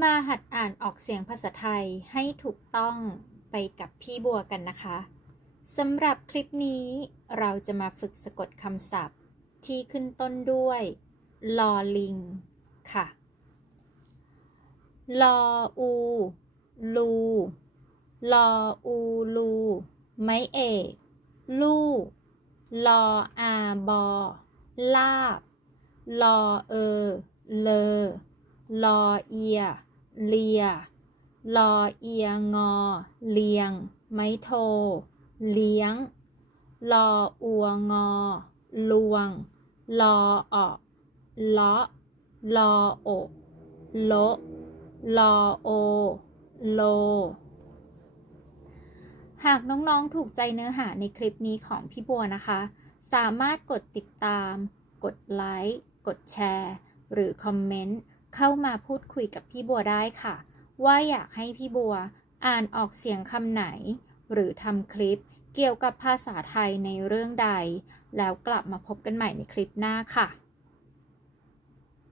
มาหัดอ่านออกเสียงภาษาไทยให้ถูกต้องไปกับพี่บัวกันนะคะสำหรับคลิปนี้เราจะมาฝึกสะกดคำศัพท์ที่ขึ้นต้นด้วยลอลิงค่ะลออูลูลออูลูไม้เอกลูลออาบอลาบลอเออเลอ ลอเอีย เลีย ลอเอียงอ เลียง ไม้โท เลี้ยง ลออัวงอ ลวง ลอออกลาะลอโอกโลลอโอ โล หากน้องๆถูกใจเนื้อหาในคลิปนี้ของพี่บัวนะคะ สามารถกดติดตาม กดไลค์ กดแชร์ หรือคอมเมนต์ เข้ามาพูดคุยกับพี่บัวได้ค่ะ ว่าอยากให้พี่บัวอ่านออกเสียงคำไหน หรือทำคลิปเกี่ยวกับภาษาไทยในเรื่องใด แล้วกลับมาพบกันใหม่ในคลิปหน้าค่ะ